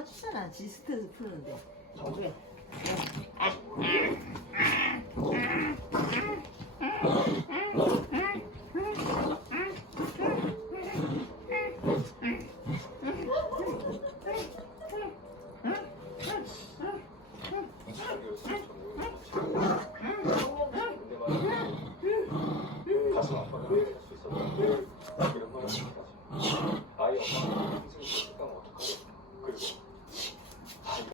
도와주잖아. 지 스트레스 푸는데. 왜? 가슴 아파도 할수 있었던 이런 말 아이 엄마가